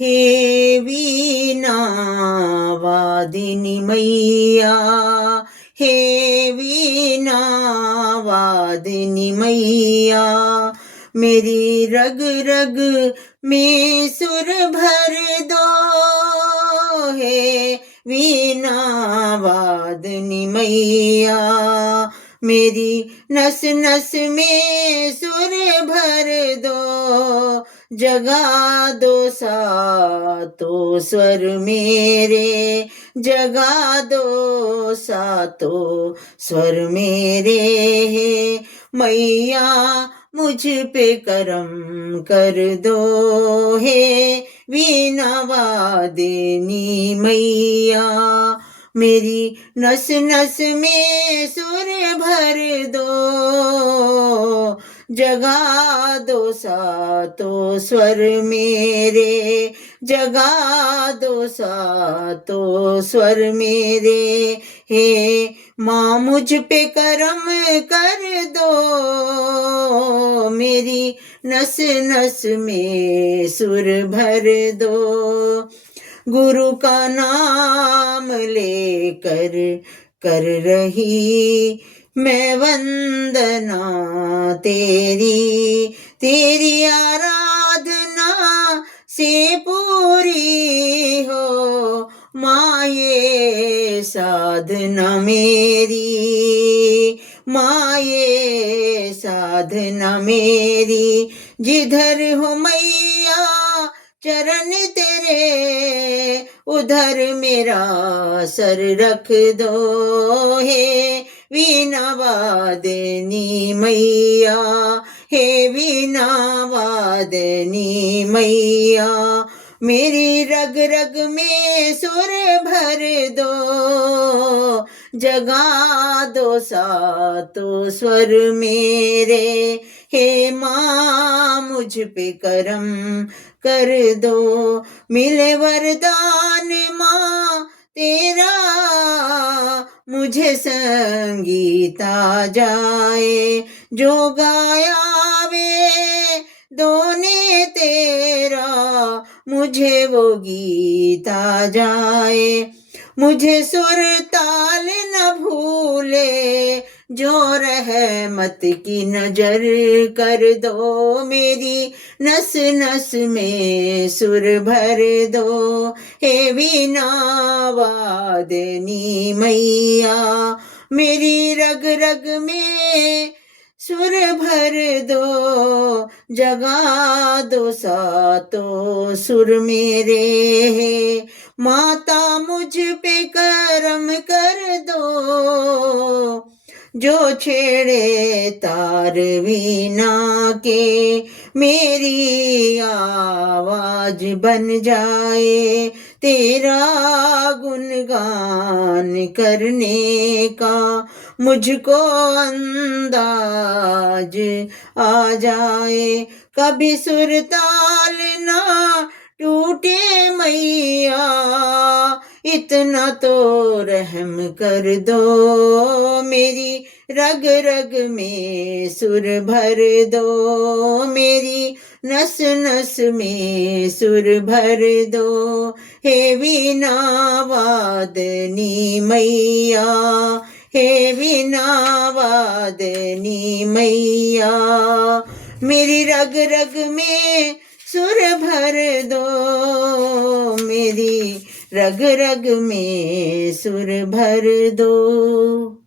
हे वीणा वादिनी मैया, हे वीणा वादिनी मैया, मेरी रग रग में सुर भर दो। हे वीणा वादिनी मैया, मेरी नस नस में सुर भर दो। जगा दो सातों स्वर मेरे, जगा दो सातों स्वर मेरे। हे मैया मुझ पे करम कर दो। हे वीणा वादिनी मैया, मेरी नस नस में सुर भर दो। जगा दो सातों स्वर मेरे, जगा दो सातों स्वर मेरे। हे माँ मुझ पे करम कर दो, मेरी नस नस में सुर भर दो। गुरु का नाम लेकर कर रही मैं वंदना तेरी, तेरी आराधना से पूरी हो माँ ये साधना मेरी। माँ ये साधना मेरी, जिधर हो मैया चरण तेरे, उधर मेरा सर रख दो। हे वीणा वादिनी मैया, हे वीणा वादिनी मैया, मेरी रग रग में सुर भर दो। जगा दो सातों स्वर मेरे, हे माँ मुझ पे करम कर दो। मिले वरदान माँ तेरा, मुझे संगीता जाए। जो गाया वे दोने तेरा, मुझे वो गीता जाए। मुझे सुर ताल न भूले, जो रहमत की नजर कर दो। मेरी नस नस में सुर भर दो। हे वीणा वादिनी मैया, मेरी रग रग में सुर भर दो। जगा दो सातों सुर मेरे, माता मुझ पे करम कर दो। जो छेड़े तार वीणा के, मेरी आवाज बन जाए। तेरा गुणगान करने का मुझको अंदाज आ जाए। कभी सुर ताल ना टूटे मैया, इतना तो रहम कर दो। मेरी रग रग में सुर भर दो, मेरी नस नस में सुर भर दो। हे वीणा वादिनी मैया, हे वीणा वादिनी मैया, मेरी रग रग में सुर भर दो। मेरी रग रग में सुर भर दो।